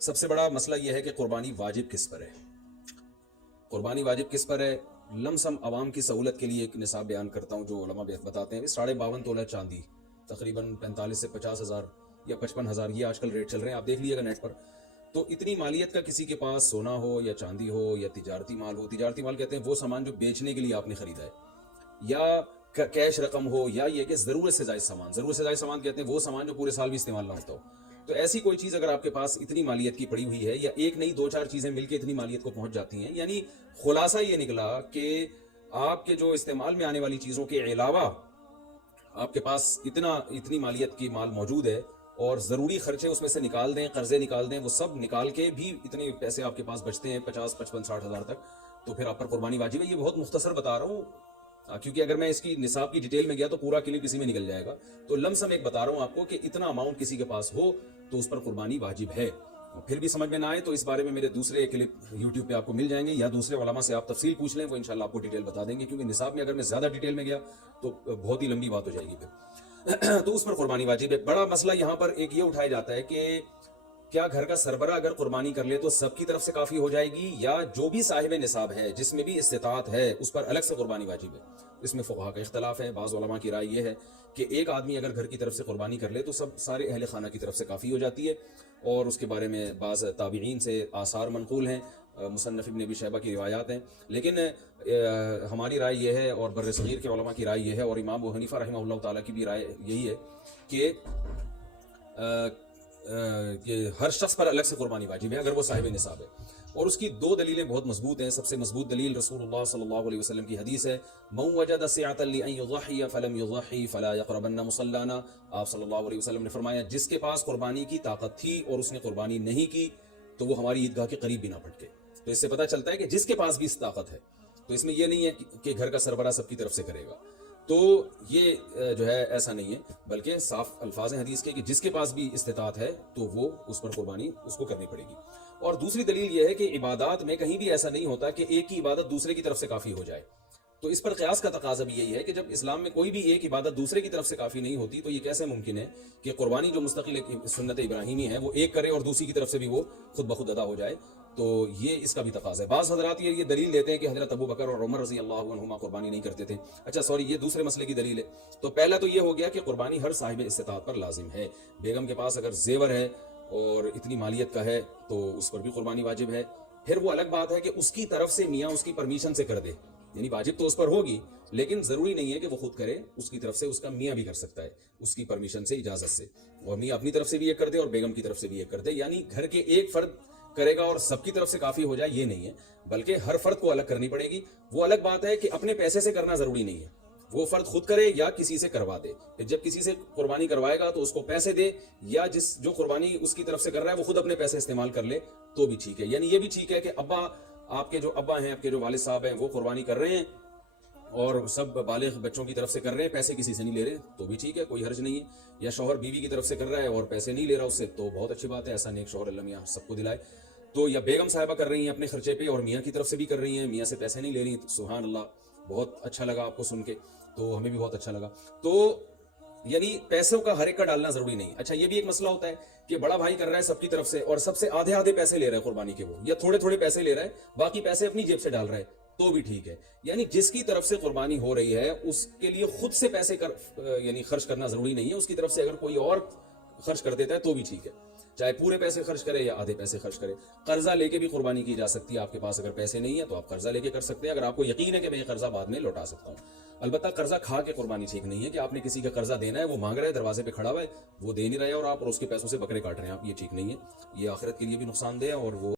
سب سے بڑا مسئلہ یہ ہے کہ قربانی واجب کس پر ہے. قربانی واجب کس پر ہے؟ لم سم عوام کی سہولت کے لیے ایک نصاب بیان کرتا ہوں جو علماء بتاتے ہیں. 52.5 تولہ چاندی تقریباً 45 سے 50,000 یا 55,000 یہ آج کل ریٹ چل رہے ہیں, آپ دیکھ لیجیے گا نیٹ پر. تو اتنی مالیت کا کسی کے پاس سونا ہو یا چاندی ہو یا تجارتی مال ہو, تجارتی مال کہتے ہیں وہ سامان جو بیچنے کے لیے آپ نے خریدا ہے, یا کیش رقم ہو, یا یہ کہ ضرورت سے زائد سامان, ضرورت سے زائد سامان کہتے ہیں وہ سامان جو پورے سال بھی استعمال نہ ہوتا ہو. تو ایسی کوئی چیز اگر آپ کے پاس اتنی مالیت کی پڑی ہوئی ہے, یا ایک نہیں 2-4 چیزیں مل کے اتنی مالیت کو پہنچ جاتی ہیں, یعنی خلاصہ یہ نکلا کہ آپ کے جو استعمال میں آنے والی چیزوں کے علاوہ آپ کے پاس اتنی مالیت کی مال موجود ہے, اور ضروری خرچے اس میں سے نکال دیں, قرضے نکال دیں, وہ سب نکال کے بھی اتنے پیسے آپ کے پاس بچتے ہیں 50, 55, 60,000 تک, تو پھر آپ پر قربانی واجب ہے. یہ بہت مختصر بتا رہا ہوں کیونکہ اگر میں اس کی نصاب کی ڈیٹیل میں گیا تو پورا کلپ اسی میں نکل جائے گا. تو لم سم ایک بتا رہا ہوں آپ کو کہ اتنا اماؤنٹ کسی کے پاس ہو تو اس پر قربانی واجب ہے. پھر بھی سمجھ میں نہ آئے تو اس بارے میں میرے دوسرے کلپ یوٹیوب پہ آپ کو مل جائیں گے, یا دوسرے علماء سے آپ تفصیل پوچھ لیں, وہ انشاءاللہ آپ کو ڈیٹیل بتا دیں گے. کیونکہ نصاب میں اگر میں زیادہ ڈیٹیل میں گیا تو بہت ہی لمبی بات ہو جائے گی پھر. تو اس پر قربانی واجب ہے. بڑا مسئلہ یہاں پر ایک یہ اٹھایا جاتا ہے کہ کیا گھر کا سربراہ اگر قربانی کر لے تو سب کی طرف سے کافی ہو جائے گی, یا جو بھی صاحب نصاب ہے جس میں بھی استطاعت ہے اس پر الگ سے قربانی واجب ہے. اس میں فقہا کا اختلاف ہے. بعض علماء کی رائے یہ ہے کہ ایک آدمی اگر گھر کی طرف سے قربانی کر لے تو سارے اہل خانہ کی طرف سے کافی ہو جاتی ہے, اور اس کے بارے میں بعض تابعین سے آثار منقول ہیں, مصنف ابن ابی شیبہ کی روایات ہیں. لیکن ہماری رائے یہ ہے, اور بر صغیر کے علماء کی رائے یہ ہے, اور امام ابو حنیفہ رحمہ اللہ تعالیٰ کی بھی رائے یہی ہے کہ ہر شخص پر الگ سے قربانی واجب ہے اگر وہ صاحب نصاب ہے. اور اس کی 2 دلیلیں بہت مضبوط ہیں. سب سے مضبوط دلیل رسول اللہ صلی اللہ علیہ وسلم کی حدیث ہے, من وجد سعة لأن يضحي فلم يضحي فلا يقربن مصلانا. آپ صلی اللہ علیہ وسلم نے فرمایا جس کے پاس قربانی کی طاقت تھی اور اس نے قربانی نہیں کی تو وہ ہماری عیدگاہ کے قریب بھی نہ پھٹکے. تو اس سے پتہ چلتا ہے کہ جس کے پاس بھی اس طاقت ہے, تو اس میں یہ نہیں ہے کہ گھر کا سربراہ سب کی طرف سے کرے گا, تو یہ جو ہے ایسا نہیں ہے, بلکہ صاف الفاظ ہیں حدیث کے کہ جس کے پاس بھی استطاعت ہے تو وہ اس پر قربانی اس کو کرنی پڑے گی. اور دوسری دلیل یہ ہے کہ عبادات میں کہیں بھی ایسا نہیں ہوتا کہ ایک کی عبادت دوسرے کی طرف سے کافی ہو جائے. تو اس پر قیاس کا تقاضا بھی یہی ہے کہ جب اسلام میں کوئی بھی ایک عبادت دوسرے کی طرف سے کافی نہیں ہوتی تو یہ کیسے ممکن ہے کہ قربانی جو مستقل سنت ابراہیمی ہے وہ ایک کرے اور دوسری کی طرف سے بھی وہ خود بخود ادا ہو جائے. تو یہ اس کا بھی تقاضا ہے. بعض حضرات یہ دلیل دیتے ہیں کہ حضرت ابو بکر اور عمر رضی اللہ عنہما قربانی نہیں کرتے تھے. اچھا سوری, یہ دوسرے مسئلے کی دلیل ہے. تو پہلا تو یہ ہو گیا کہ قربانی ہر صاحب استطاعت پر لازم ہے. بیگم کے پاس اگر زیور ہے اور اتنی مالیت کا ہے تو اس پر بھی قربانی واجب ہے. پھر وہ الگ بات ہے کہ اس کی طرف سے میاں اس کی پرمیشن سے کر دے, یعنی واجب تو اس پر ہوگی لیکن ضروری نہیں ہے کہ وہ خود کرے, اس کی طرف سے اس کا میاں بھی کر سکتا ہے اس کی پرمیشن سے, اجازت سے, اور میاں اپنی طرف سے بھی ایک کر دے اور بیگم کی طرف سے بھی ایک کر دے. یعنی گھر کے ایک فرد کرے گا اور سب کی طرف سے کافی ہو جائے یہ نہیں ہے, بلکہ ہر فرد کو الگ کرنی پڑے گی. وہ الگ بات ہے کہ اپنے پیسے سے کرنا ضروری نہیں ہے, وہ فرد خود کرے یا کسی سے کروا دے. پھر جب کسی سے قربانی کروائے گا تو اس کو پیسے دے, یا جو قربانی اس کی طرف سے کر رہا ہے وہ خود اپنے پیسے استعمال کر لے تو بھی ٹھیک ہے. یعنی یہ بھی ٹھیک ہے کہ آپ کے جو ابا ہیں, آپ کے جو والد صاحب ہیں وہ قربانی کر رہے ہیں اور سب بالغ بچوں کی طرف سے کر رہے ہیں, پیسے کسی سے نہیں لے رہے تو بھی ٹھیک ہے, کوئی حرج نہیں ہے. یا شوہر بیوی کی طرف سے کر رہا ہے اور پیسے نہیں لے رہا اس سے تو بہت اچھی بات ہے, ایسا نیک شوہر اللہ میاں سب کو دلائے. تو یا بیگم صاحبہ کر رہی ہیں اپنے خرچے پہ اور میاں کی طرف سے بھی کر رہی ہیں, میاں سے پیسے نہیں لے رہی, سبحان اللہ, بہت اچھا لگا آپ کو سن کے, تو ہمیں بھی بہت اچھا لگا. تو یعنی پیسوں کا ہر ایک کا ڈالنا ضروری نہیں. اچھا یہ بھی ایک مسئلہ ہوتا ہے کہ بڑا بھائی کر رہا ہے سب کی طرف سے اور سب سے آدھے پیسے لے رہا ہے قربانی کے, وہ یا تھوڑے پیسے لے رہا ہے, باقی پیسے اپنی جیب سے ڈال رہا ہے تو بھی ٹھیک ہے. یعنی جس کی طرف سے قربانی ہو رہی ہے اس کے لیے خود سے پیسے یعنی خرچ کرنا ضروری نہیں ہے, اس کی طرف سے اگر کوئی اور خرچ کر دیتا ہے تو بھی ٹھیک ہے, چاہے پورے پیسے خرچ کرے یا آدھے پیسے خرچ کرے. قرضہ لے کے بھی قربانی کی جا سکتی ہے. آپ کے پاس اگر پیسے نہیں ہے تو آپ قرضہ لے کے کر سکتے ہیں, اگر آپ کو یقین ہے کہ میں یہ قرضہ بعد میں لوٹا سکتا ہوں. البتہ قرضہ کھا کے قربانی ٹھیک نہیں ہے کہ آپ نے کسی کا قرضہ دینا ہے, وہ مانگ رہا ہے, دروازے پہ کھڑا ہوا ہے, وہ دے نہیں رہا ہے اور آپ اس کے پیسوں سے بکرے کاٹ رہے ہیں, آپ, یہ ٹھیک نہیں ہے. یہ آخرت کے لیے بھی نقصان دہ ہے اور وہ